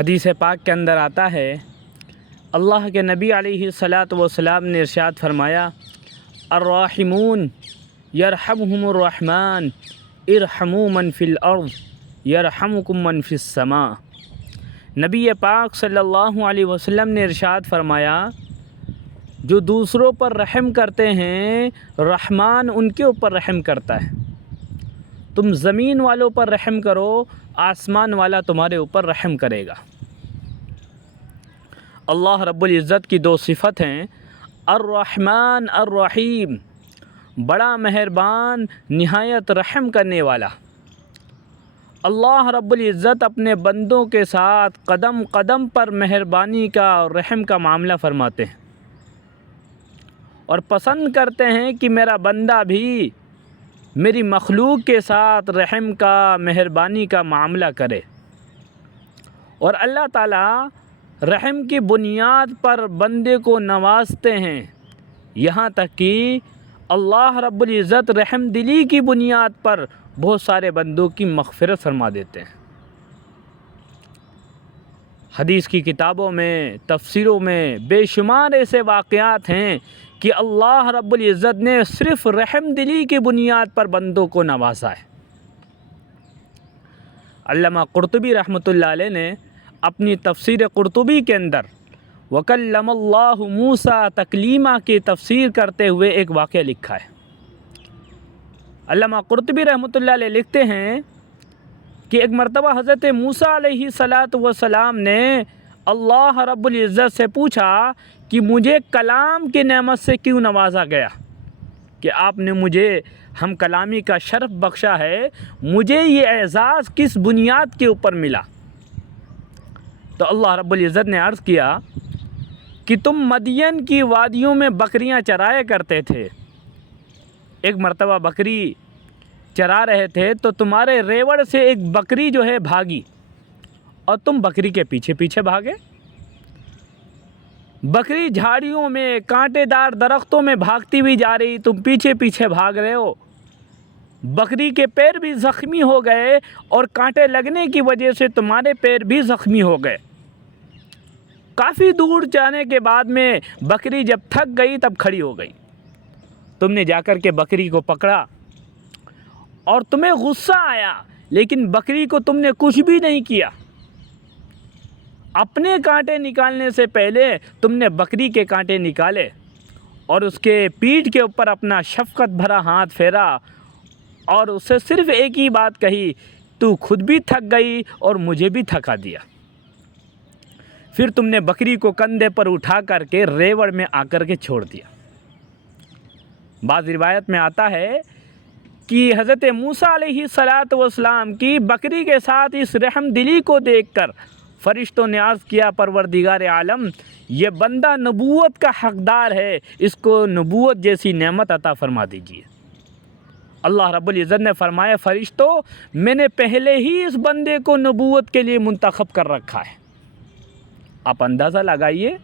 حدیث پاک کے اندر آتا ہے، اللہ کے نبی علیہ الصلاۃ والسلام نے ارشاد فرمایا، الراحمون یرحمہم الرحمن ارحموا من فی الارض یرحمکم من فی السماء۔ نبی پاک صلی اللہ علیہ وسلم نے ارشاد فرمایا، جو دوسروں پر رحم کرتے ہیں رحمان ان کے اوپر رحم کرتا ہے۔ تم زمین والوں پر رحم کرو، آسمان والا تمہارے اوپر رحم کرے گا۔ اللہ رب العزت کی دو صفت ہیں، الرحمن الرحیم، بڑا مہربان نہایت رحم کرنے والا۔ اللہ رب العزت اپنے بندوں کے ساتھ قدم قدم پر مہربانی کا اور رحم کا معاملہ فرماتے ہیں، اور پسند کرتے ہیں کہ میرا بندہ بھی میری مخلوق کے ساتھ رحم کا مہربانی کا معاملہ کرے۔ اور اللہ تعالیٰ رحم کی بنیاد پر بندے کو نوازتے ہیں، یہاں تک کہ اللہ رب العزت رحم دلی کی بنیاد پر بہت سارے بندوں کی مغفرت فرما دیتے ہیں۔ حدیث کی کتابوں میں، تفسیروں میں بے شمار ایسے واقعات ہیں کہ اللہ رب العزت نے صرف رحم دلی کی بنیاد پر بندوں کو نوازا ہے۔ علامہ قرطبی رحمۃ اللہ علیہ نے اپنی تفسیر قرطبی کے اندر وَكَلَّمَ اللَّهُ مُوسَىٰ تکلیما کی تفسیر کرتے ہوئے ایک واقعہ لکھا ہے۔ علامہ قرطبی رحمۃ اللہ علیہ لکھتے ہیں کہ ایک مرتبہ حضرت موسیٰ علیہ السلام نے اللہ رب العزت سے پوچھا کہ مجھے کلام کی نعمت سے کیوں نوازا گیا، کہ آپ نے مجھے ہم کلامی کا شرف بخشا ہے، مجھے یہ اعزاز کس بنیاد کے اوپر ملا؟ تو اللہ رب العزت نے عرض کیا کہ تم مدین کی وادیوں میں بکریاں چرایا کرتے تھے، ایک مرتبہ بکری چرا رہے تھے تو تمہارے ریوڑ سے ایک بکری جو ہے بھاگی، اور تم بکری کے پیچھے پیچھے بھاگے۔ بکری جھاڑیوں میں، کانٹے دار درختوں میں بھاگتی ہوئی جا رہی، تم پیچھے پیچھے بھاگ رہے ہو۔ بکری کے پیر بھی زخمی ہو گئے، اور کانٹے لگنے کی وجہ سے تمہارے پیر بھی زخمی ہو گئے۔ کافی دور جانے کے بعد میں بکری جب تھک گئی تب کھڑی ہو گئی۔ تم نے جا کر کے بکری کو پکڑا، اور تمہیں غصہ آیا، لیکن بکری کو تم نے کچھ بھی نہیں کیا۔ اپنے کانٹے نکالنے سے پہلے تم نے بکری کے کانٹے نکالے، اور اس کے پیٹھ کے اوپر اپنا شفقت بھرا ہاتھ پھیرا، اور اس سے صرف ایک ہی بات کہی، تو خود بھی تھک گئی اور مجھے بھی تھکا دیا۔ پھر تم نے بکری کو کندھے پر اٹھا کر کے ریوڑ میں آ کر کے چھوڑ دیا۔ بعض روایت میں آتا ہے کہ حضرت موسیٰ علیہ السلام کی بکری کے ساتھ اس رحم دلی کو دیکھ کر فرشتوں نے عرض کیا، پروردگار عالم، یہ بندہ نبوت کا حقدار ہے، اس کو نبوت جیسی نعمت عطا فرما دیجیے۔ اللہ رب العزت نے فرمایا، فرشتوں، میں نے پہلے ہی اس بندے کو نبوت کے لیے منتخب کر رکھا ہے۔ آپ اندازہ لگائیے،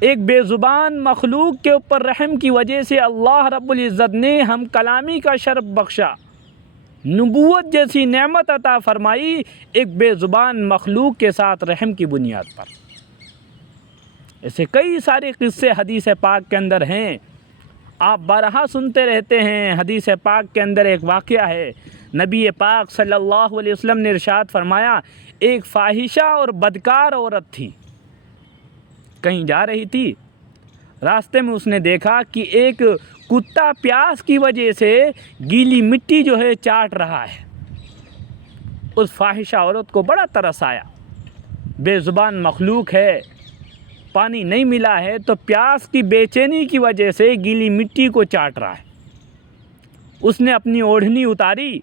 ایک بے زبان مخلوق کے اوپر رحم کی وجہ سے اللہ رب العزت نے ہم کلامی کا شرف بخشا، نبوت جیسی نعمت عطا فرمائی، ایک بے زبان مخلوق کے ساتھ رحم کی بنیاد پر۔ ایسے کئی سارے قصے حدیث پاک کے اندر ہیں، آپ بارہا سنتے رہتے ہیں۔ حدیث پاک کے اندر ایک واقعہ ہے، نبی پاک صلی اللہ علیہ وسلم نے ارشاد فرمایا، ایک فاحشہ اور بدکار عورت تھی، کہیں جا رہی تھی، راستے میں اس نے دیکھا کہ ایک کتا پیاس کی وجہ سے گیلی مٹی جو ہے چاٹ رہا ہے۔ اس فاحشہ عورت کو بڑا ترس آیا، بے زبان مخلوق ہے، پانی نہیں ملا ہے تو پیاس کی بے چینی کی وجہ سے گیلی مٹی کو چاٹ رہا ہے۔ اس نے اپنی اوڑھنی اتاری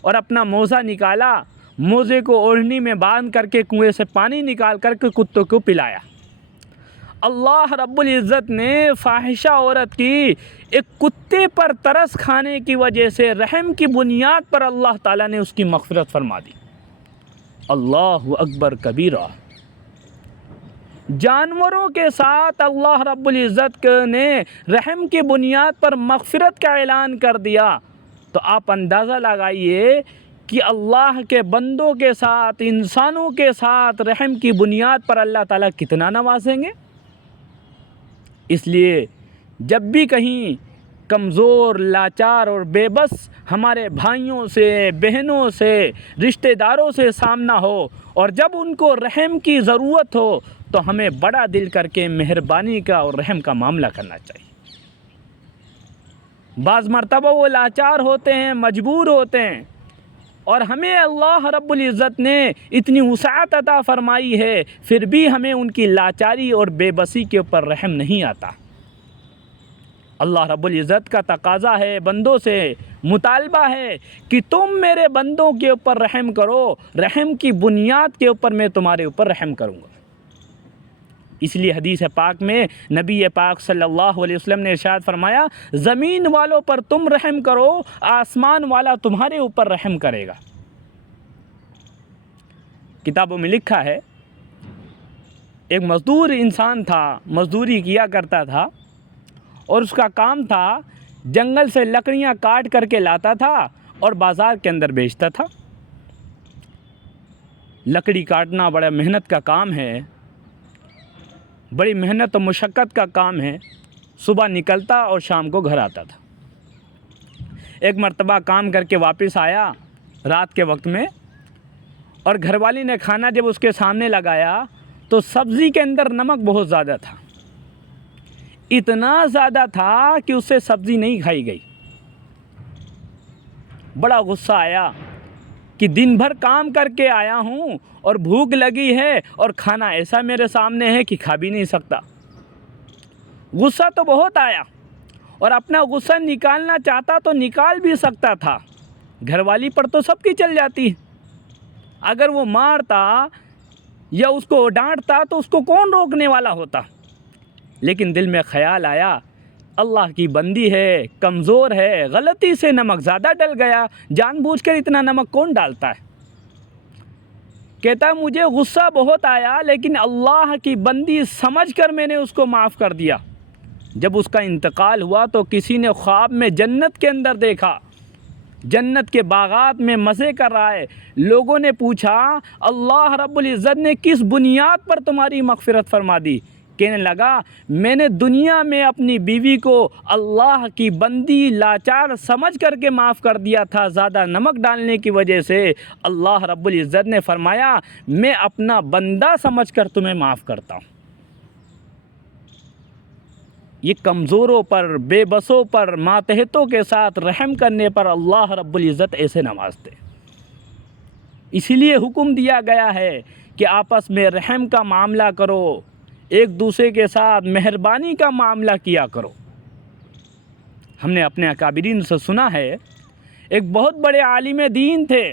اور اپنا موزہ نکالا، موزے کو اوڑھنی میں باندھ کر کے کنویں سے پانی نکال کر کے کتوں کو پلایا۔ اللہ رب العزت نے فاحشہ عورت کی ایک کتے پر ترس کھانے کی وجہ سے رحم کی بنیاد پر اللہ تعالیٰ نے اس کی مغفرت فرما دی۔ اللہ اکبر کبیرہ۔ جانوروں کے ساتھ اللہ رب العزت نے رحم کی بنیاد پر مغفرت کا اعلان کر دیا، تو آپ اندازہ لگائیے کہ اللہ کے بندوں کے ساتھ، انسانوں کے ساتھ رحم کی بنیاد پر اللہ تعالیٰ کتنا نوازیں گے۔ اس لیے جب بھی کہیں کمزور، لاچار اور بے بس ہمارے بھائیوں سے، بہنوں سے، رشتہ داروں سے سامنا ہو اور جب ان کو رحم کی ضرورت ہو تو ہمیں بڑا دل کر کے مہربانی کا اور رحم کا معاملہ کرنا چاہیے۔ بعض مرتبہ وہ لاچار ہوتے ہیں، مجبور ہوتے ہیں، اور ہمیں اللہ رب العزت نے اتنی وسعت عطا فرمائی ہے، پھر بھی ہمیں ان کی لاچاری اور بے بسی کے اوپر رحم نہیں آتا۔ اللہ رب العزت کا تقاضا ہے، بندوں سے مطالبہ ہے کہ تم میرے بندوں کے اوپر رحم کرو، رحم کی بنیاد کے اوپر میں تمہارے اوپر رحم کروں گا۔ اس لیے حدیث پاک میں نبی پاک صلی اللہ علیہ وسلم نے ارشاد فرمایا، زمین والوں پر تم رحم کرو، آسمان والا تمہارے اوپر رحم کرے گا۔ کتابوں میں لکھا ہے ایک مزدور انسان تھا، مزدوری کیا کرتا تھا، اور اس کا کام تھا جنگل سے لکڑیاں کاٹ کر کے لاتا تھا اور بازار کے اندر بیچتا تھا۔ لکڑی کاٹنا بڑا محنت کا کام ہے، بڑی محنت و مشقت کا کام ہے۔ صبح نکلتا اور شام کو گھر آتا تھا۔ ایک مرتبہ کام کر کے واپس آیا رات کے وقت میں، اور گھر والی نے کھانا جب اس کے سامنے لگایا تو سبزی کے اندر نمک بہت زیادہ تھا، اتنا زیادہ تھا کہ اس سے سبزی نہیں کھائی گئی۔ بڑا غصہ آیا کہ دن بھر کام کر کے آیا ہوں اور بھوک لگی ہے اور کھانا ایسا میرے سامنے ہے کہ کھا بھی نہیں سکتا۔ غصہ تو بہت آیا، اور اپنا غصہ نکالنا چاہتا تو نکال بھی سکتا تھا، گھر والی پر تو سب کی چل جاتی ہے۔ اگر وہ مارتا یا اس کو ڈانٹتا تو اس کو کون روکنے والا ہوتا؟ لیکن دل میں خیال آیا، اللہ کی بندی ہے، کمزور ہے، غلطی سے نمک زیادہ ڈل گیا، جان بوجھ کر اتنا نمک کون ڈالتا ہے؟ کہتا مجھے غصہ بہت آیا، لیکن اللہ کی بندی سمجھ کر میں نے اس کو معاف کر دیا۔ جب اس کا انتقال ہوا تو کسی نے خواب میں جنت کے اندر دیکھا، جنت کے باغات میں مزے کر رہا ہے۔ لوگوں نے پوچھا اللہ رب العزت نے کس بنیاد پر تمہاری مغفرت فرما دی؟ کہنے لگا میں نے دنیا میں اپنی بیوی کو اللہ کی بندی لاچار سمجھ کر کے معاف کر دیا تھا، زیادہ نمک ڈالنے کی وجہ سے۔ اللہ رب العزت نے فرمایا میں اپنا بندہ سمجھ کر تمہیں معاف کرتا ہوں۔ یہ کمزوروں پر، بے بسوں پر، ماتحتوں کے ساتھ رحم کرنے پر اللہ رب العزت ایسے نوازتے۔ اسی لیے حکم دیا گیا ہے کہ آپس میں رحم کا معاملہ کرو، ایک دوسرے کے ساتھ مہربانی کا معاملہ کیا کرو۔ ہم نے اپنے اکابرین سے سنا ہے، ایک بہت بڑے عالم دین تھے،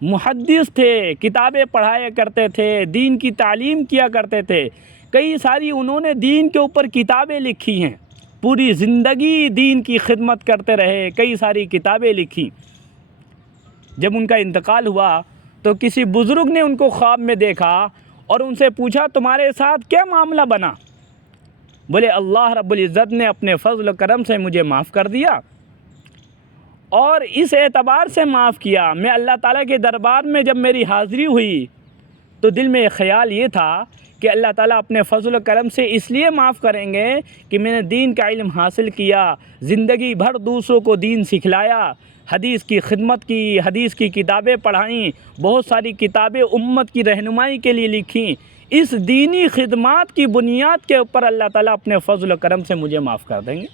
محدث تھے، کتابیں پڑھایا کرتے تھے، دین کی تعلیم کیا کرتے تھے، کئی ساری انہوں نے دین کے اوپر کتابیں لکھی ہیں، پوری زندگی دین کی خدمت کرتے رہے، کئی ساری کتابیں لکھی۔ جب ان کا انتقال ہوا تو کسی بزرگ نے ان کو خواب میں دیکھا اور ان سے پوچھا تمہارے ساتھ کیا معاملہ بنا؟ بولے اللہ رب العزت نے اپنے فضل و کرم سے مجھے معاف کر دیا، اور اس اعتبار سے معاف کیا، میں اللہ تعالیٰ کے دربار میں جب میری حاضری ہوئی تو دل میں ایک خیال یہ تھا کہ اللہ تعالیٰ اپنے فضل و کرم سے اس لیے معاف کریں گے کہ میں نے دین کا علم حاصل کیا، زندگی بھر دوسروں کو دین سکھلایا، حدیث کی خدمت کی، حدیث کی کتابیں پڑھائیں، بہت ساری کتابیں امت کی رہنمائی کے لیے لکھیں۔ اس دینی خدمات کی بنیاد کے اوپر اللہ تعالیٰ اپنے فضل و کرم سے مجھے معاف کر دیں گے۔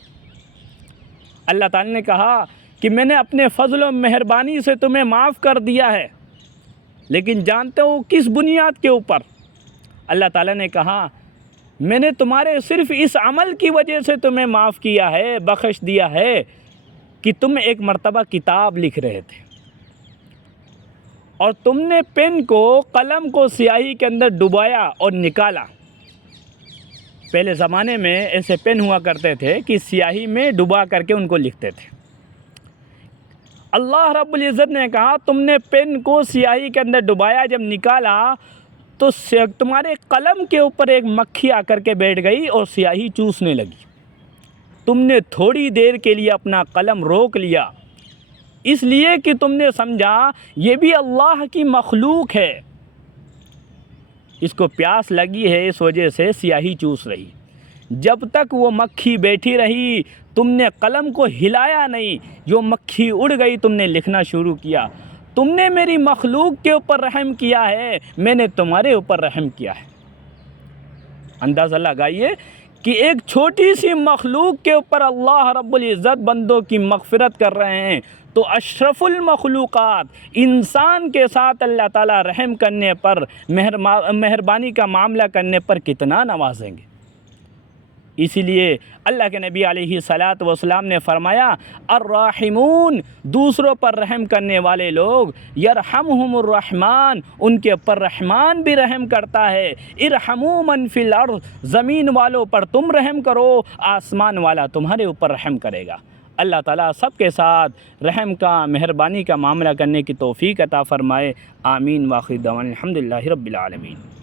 اللہ تعالیٰ نے کہا کہ میں نے اپنے فضل و مہربانی سے تمہیں معاف کر دیا ہے، لیکن جانتے ہو کس بنیاد کے اوپر؟ اللہ تعالیٰ نے کہا میں نے تمہارے صرف اس عمل کی وجہ سے تمہیں معاف کیا ہے، بخش دیا ہے کہ تم ایک مرتبہ کتاب لکھ رہے تھے اور تم نے پین کو، قلم کو سیاہی کے اندر ڈبویا اور نکالا۔ پہلے زمانے میں ایسے پین ہوا کرتے تھے کہ سیاہی میں ڈبا کر کے ان کو لکھتے تھے۔ اللہ رب العزت نے کہا تم نے پین کو سیاہی کے اندر ڈبایا، جب نکالا تو تمہارے قلم کے اوپر ایک مکھی آ کر کے بیٹھ گئی اور سیاہی چوسنے لگی۔ تم نے تھوڑی دیر کے لیے اپنا قلم روک لیا، اس لیے کہ تم نے سمجھا یہ بھی اللہ کی مخلوق ہے، اس کو پیاس لگی ہے اس وجہ سے سیاہی چوس رہی۔ جب تک وہ مکھی بیٹھی رہی تم نے قلم کو ہلایا نہیں، جو مکھی اڑ گئی تم نے لکھنا شروع کیا۔ تم نے میری مخلوق کے اوپر رحم کیا ہے، میں نے تمہارے اوپر رحم کیا ہے۔ اندازہ لگائیے کہ ایک چھوٹی سی مخلوق کے اوپر اللہ رب العزت بندوں کی مغفرت کر رہے ہیں، تو اشرف المخلوقات انسان کے ساتھ اللہ تعالیٰ رحم کرنے پر، مہربانی کا معاملہ کرنے پر کتنا نوازیں گے۔ اسی لیے اللہ کے نبی علیہ الصلاۃ والسلام نے فرمایا الراحمون، دوسروں پر رحم کرنے والے لوگ، یرحمہم الرحمن، ان کے اوپر رحمان بھی رحم کرتا ہے۔ ارحموا من فی الارض، زمین والوں پر تم رحم کرو، آسمان والا تمہارے اوپر رحم کرے گا۔ اللہ تعالیٰ سب کے ساتھ رحم کا، مہربانی کا معاملہ کرنے کی توفیق عطا فرمائے۔ آمین۔ واخر دعوانا الحمدللہ رب العالمین۔